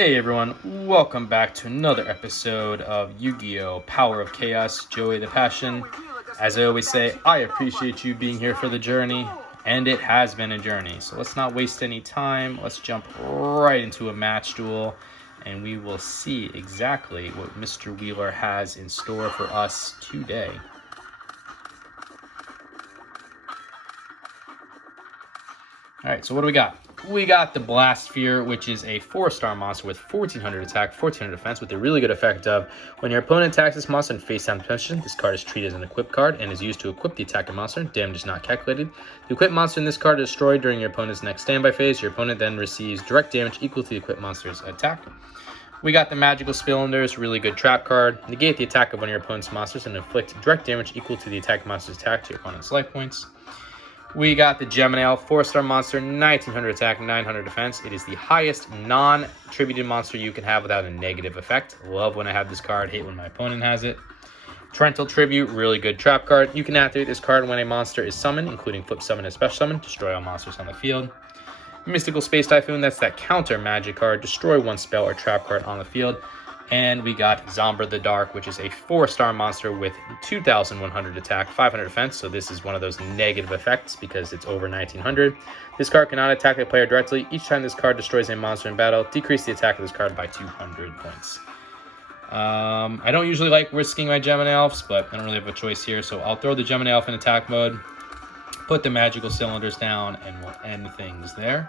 Hey everyone, welcome back to another episode of Yu-Gi-Oh! Power of Chaos, Joey the Passion. As I always say, I appreciate you being here for the journey, and it has been a journey. So let's not waste any time, let's jump right into a match duel, and we will see exactly what Mr. Wheeler has in store for us today. Alright, so what do we got? We got the Blast Sphere, which is a 4-star monster with 1400 attack, 1400 defense, with a really good effect of when your opponent attacks this monster in face down position, this card is treated as an equipped card and is used to equip the attacking monster. Damage is not calculated. The equipped monster in this card is destroyed during your opponent's next standby phase. Your opponent then receives direct damage equal to the equipped monster's attack. We got the Magical Spillenders, really good trap card. Negate the attack of one of your opponent's monsters and inflict direct damage equal to the attack monster's attack to your opponent's life points. We got the Gemini Elf, 4-star monster, 1900 attack, 900 defense. It is the highest non-attributed monster you can have without a negative effect. Love when I have this card, hate when my opponent has it. Torrential Tribute, really good trap card. You can activate this card when a monster is summoned, including flip summon and special summon. Destroy all monsters on the field. Mystical Space Typhoon, that's that counter magic card. Destroy one spell or trap card on the field. And we got Zombra the Dark, which is a 4-star monster with 2100 attack, 500 defense. So this is one of those negative effects because it's over 1900. This card cannot attack the player directly. Each time this card destroys a monster in battle, decrease the attack of this card by 200 points. I don't usually like risking my Gemini Elves, but I don't really have a choice here. So I'll throw the Gemini Elf in attack mode, put the Magical Cylinders down, and we'll end things there.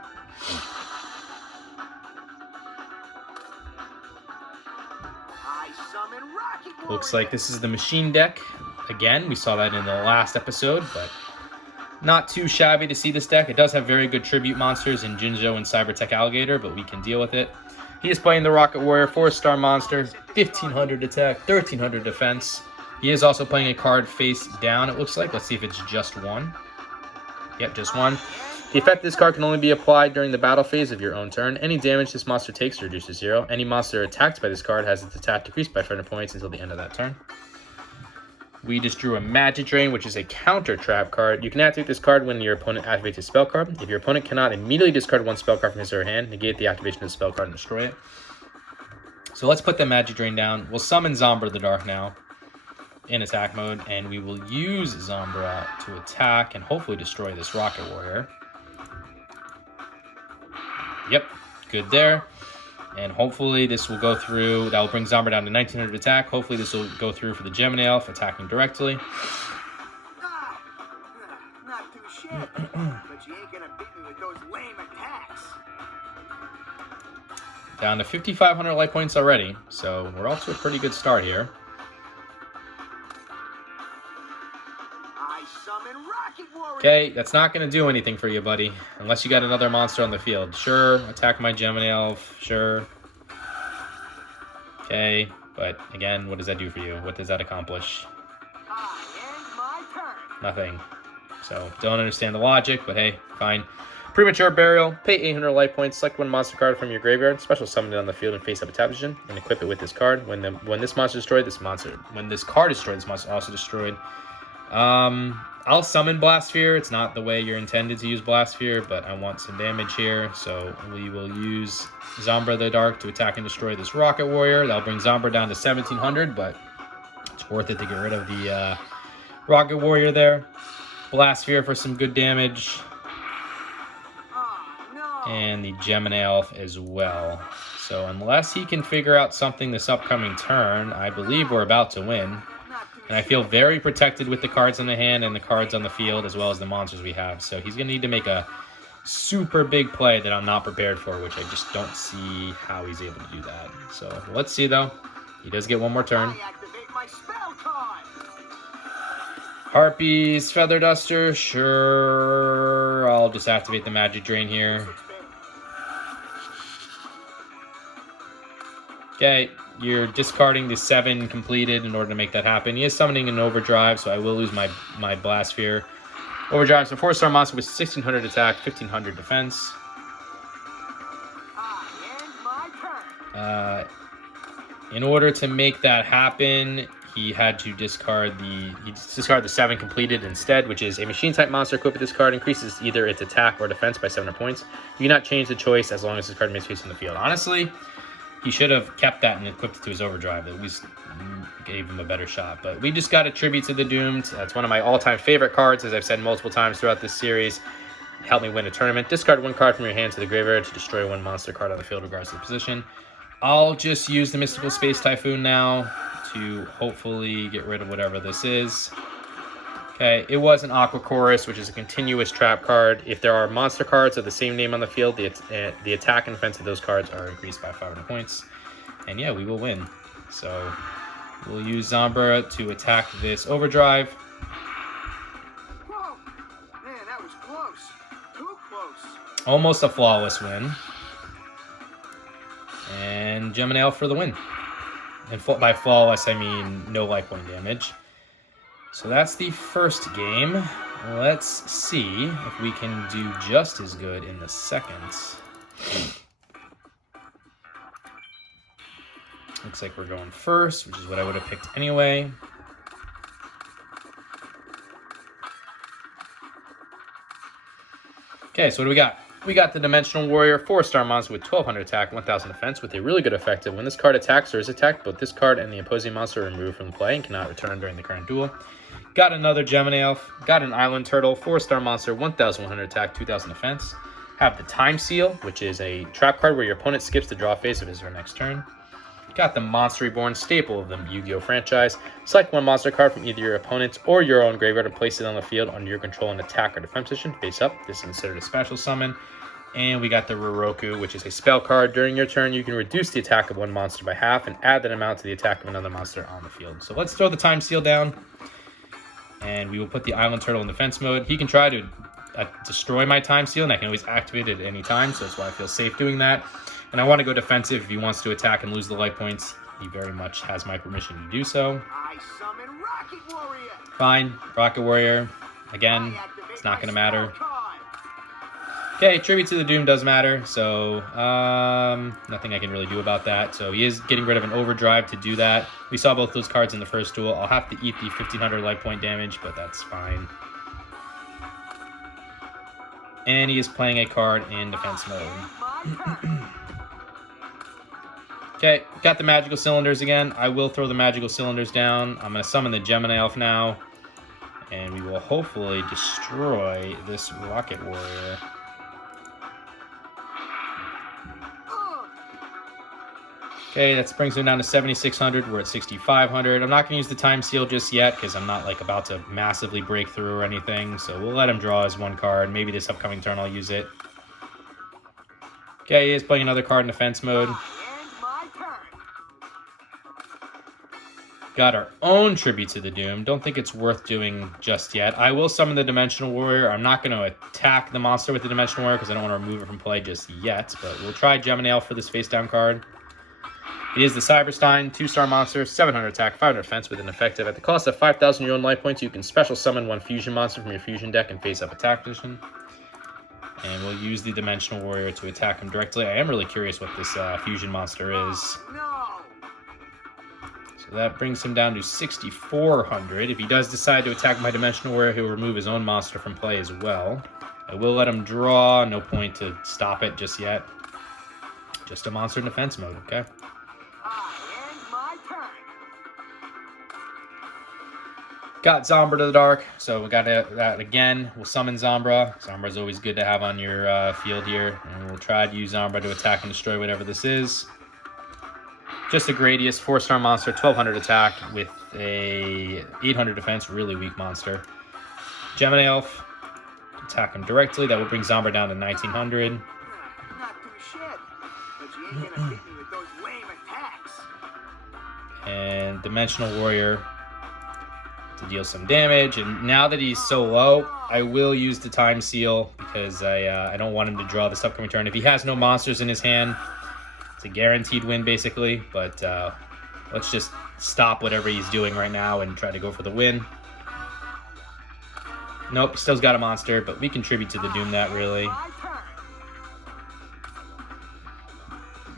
Looks like this is the machine deck. Again, we saw that in the last episode, but not too shabby to see this deck. It does have very good tribute monsters in Jinjo and Cybertech Alligator, but we can deal with it. He is playing the Rocket Warrior, 4-star monster, 1500 attack, 1300 defense. He is also playing a card face down, it looks like. Let's see if it's just one. Yep, just one. The effect of this card can only be applied during the battle phase of your own turn. Any damage this monster takes is reduced to 0. Any monster attacked by this card has its attack decreased by 500 points until the end of that turn. We just drew a Magic Drain, which is a counter trap card. You can activate this card when your opponent activates a spell card. If your opponent cannot immediately discard one spell card from his or her hand, negate the activation of the spell card and destroy it. So let's put the Magic Drain down. We'll summon Zombra the Dark now in attack mode, and we will use Zombra to attack and hopefully destroy this Rocket Warrior. Yep, good there. And hopefully this will go through. That will bring Zombra down to 1900 attack. Hopefully this will go through for the Gemini Elf, attacking directly. Not too shabby, but you ain't gonna beat me with those lame attacks. Down to 5,500 life points already, so we're off to a pretty good start here. Okay, that's not going to do anything for you, buddy. Unless you got another monster on the field. Sure, attack my Gemini Elf. Sure. Okay, but again, what does that do for you? What does that accomplish? Nothing. So, don't understand the logic, but hey, fine. Premature Burial. Pay 800 life points. Select one monster card from your graveyard. Special summon it on the field and face up attack position. And equip it with this card. When this monster is destroyed, when this card is destroyed, this monster is also destroyed. I'll summon Blast Sphere. It's not the way you're intended to use Blast Sphere, but I want some damage here. So we will use Zombra the Dark to attack and destroy this Rocket Warrior. That'll bring Zombra down to 1700, but it's worth it to get rid of the Rocket Warrior there. Blast Sphere for some good damage. And the Gemini Elf as well. So unless he can figure out something this upcoming turn, I believe we're about to win. And I feel very protected with the cards in the hand and the cards on the field, as well as the monsters we have. So he's going to need to make a super big play that I'm not prepared for, which I just don't see how he's able to do that. So let's see, though. He does get one more turn. Harpies, Feather Duster, sure. I'll just activate the Magic Drain here. Okay, you're discarding the 7 completed in order to make that happen. He is summoning an Overdrive, so I will lose my Blast Sphere. Overdrive is a 4-star monster with 1600 attack, 1500 defense. In order to make that happen, he had to discard the 7 completed instead, which is a machine type monster equipped with this card increases either its attack or defense by 700 points. You cannot change the choice as long as this card remains facing the field. Honestly, He should have kept that and equipped it to his overdrive. At least gave him a better shot. But we just got a Tribute to the Doomed. That's one of my all-time favorite cards, as I've said multiple times throughout this series. Help me win a tournament. Discard one card from your hand to the graveyard to destroy one monster card on the field regardless of the position. I'll just use the Mystical Space Typhoon now to hopefully get rid of whatever this is. Okay, it was an Aqua Chorus, which is a continuous trap card. If there are monster cards of the same name on the field, the attack and defense of those cards are increased by 500 points. And yeah, we will win. So we'll use Zombra to attack this overdrive. Whoa! Man, that was close. Too close. Almost a flawless win. And Gemini for the win. And by flawless, I mean no life point damage. So that's the first game. Let's see if we can do just as good in the second. Looks like we're going first, which is what I would have picked anyway. Okay, so what do we got? We got the Dimensional Warrior, 4-star monster with 1200 attack, 1000 defense, with a really good effect of when this card attacks or is attacked, both this card and the opposing monster are removed from the play and cannot return during the current duel. Got another Gemini Elf, got an Island Turtle, 4-star monster, 1100 attack, 2000 defense. Have the Time Seal, which is a trap card where your opponent skips the draw phase of his or her next turn. Got the Monster Reborn, staple of the Yu-Gi-Oh franchise. Select one monster card from either your opponent's or your own graveyard and place it on the field under your control in attack or defense position, face up. This is considered a special summon. And we got the Roroku, which is a spell card. During your turn, you can reduce the attack of one monster by half and add that amount to the attack of another monster on the field. So let's throw the Time Seal down. And we will put the Island Turtle in defense mode. He can try to destroy my Time Seal, and I can always activate it at any time, so that's why I feel safe doing that. And I want to go defensive. If he wants to attack and lose the life points, he very much has my permission to do so. I summon Rocket Warrior. Fine, Rocket Warrior. Again, it's not going to matter. Okay, Tribute to the Doom does matter, so nothing I can really do about that. So he is getting rid of an overdrive to do that. We saw both those cards in the first duel. I'll have to eat the 1500 life point damage, but that's fine. And he is playing a card in defense mode. Okay, got the Magical Cylinders again. I will throw the Magical Cylinders down. I'm going to summon the Gemini Elf now. And we will hopefully destroy this Rocket Warrior. Okay, that brings him down to 7,600. We're at 6,500. I'm not going to use the Time Seal just yet because I'm not like about to massively break through or anything. So we'll let him draw his one card. Maybe this upcoming turn I'll use it. Okay, he is playing another card in defense mode. Got our own Tribute to the Doom. Don't think it's worth doing just yet. I will summon the Dimensional Warrior. I'm not going to attack the monster with the Dimensional Warrior because I don't want to remove it from play just yet. But we'll try Gemini Elf for this face-down card. It is the Cyberstein, 2-star monster, 700 attack, 500 defense with an effective. At the cost of 5,000 your own life points, you can special summon one fusion monster from your fusion deck and face-up attack position. And we'll use the Dimensional Warrior to attack him directly. I am really curious what this fusion monster is. So that brings him down to 6,400. If he does decide to attack my Dimensional Warrior, he'll remove his own monster from play as well. I will let him draw. No point to stop it just yet. Just a monster in defense mode, okay? Got Zombra to the Dark, so we got that again. We'll summon Zombra. Zombra's always good to have on your field here. And we'll try to use Zombra to attack and destroy whatever this is. Just a Gradius, 4-star monster, 1,200 attack with a 800 defense, really weak monster. Gemini Elf, attack him directly. That will bring Zombra down to 1,900. Not too shit, but you ain't gonna beat me with those lame attacks. And Dimensional Warrior to deal some damage. And now that he's so low, I will use the Time Seal because I don't want him to draw this upcoming turn. If he has no monsters in his hand, it's a guaranteed win basically, but let's just stop whatever he's doing right now and try to go for the win. Nope, still's got a monster, but we contribute to the Doom that really.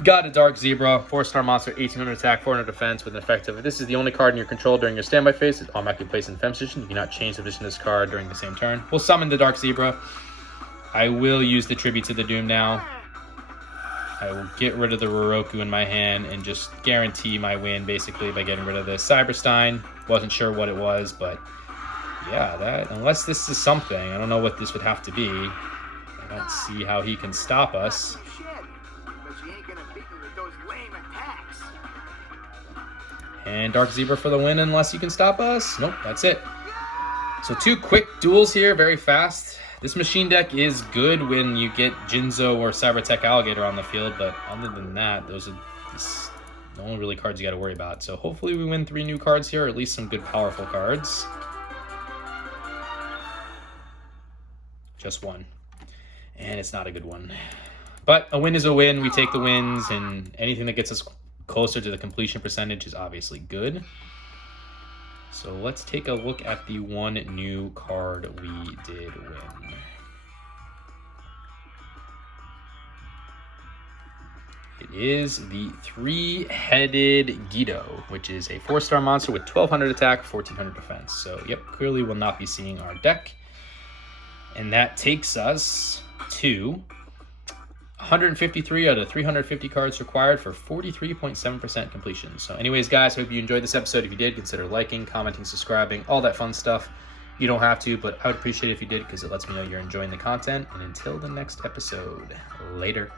Got a Dark Zebra, 4-star monster, 1,800 attack, 400 defense with an effective. If this is the only card in your control during your standby phase, it's automatically placed in defense position. You cannot change the position of this card during the same turn. We'll summon the Dark Zebra. I will use the Tribute to the Doom now. I will get rid of the Roroku in my hand and just guarantee my win basically by getting rid of the Cyberstein. Wasn't sure what it was, but yeah, that unless this is something, I don't know what this would have to be. I don't see how he can stop us. And Dark Zebra for the win unless you can stop us. Nope, that's it. So 2 quick duels here, very fast. This machine deck is good when you get Jinzo or Cybertech Alligator on the field, but other than that, those are the only really cards you got to worry about. So hopefully we win 3 new cards here, or at least some good powerful cards. Just 1. And it's not a good one. But a win is a win. We take the wins, and anything that gets us closer to the completion percentage is obviously good. So let's take a look at the 1 new card we did win. It is the 3-headed Guido, which is a 4-star monster with 1200 attack, 1400 defense. So yep, clearly will not be seeing our deck. And that takes us to 153 out of 350 cards required for 43.7% completion. So anyways, guys, hope you enjoyed this episode. If you did, consider liking, commenting, subscribing, all that fun stuff. You don't have to, but I would appreciate it if you did because it lets me know you're enjoying the content. And until the next episode, later.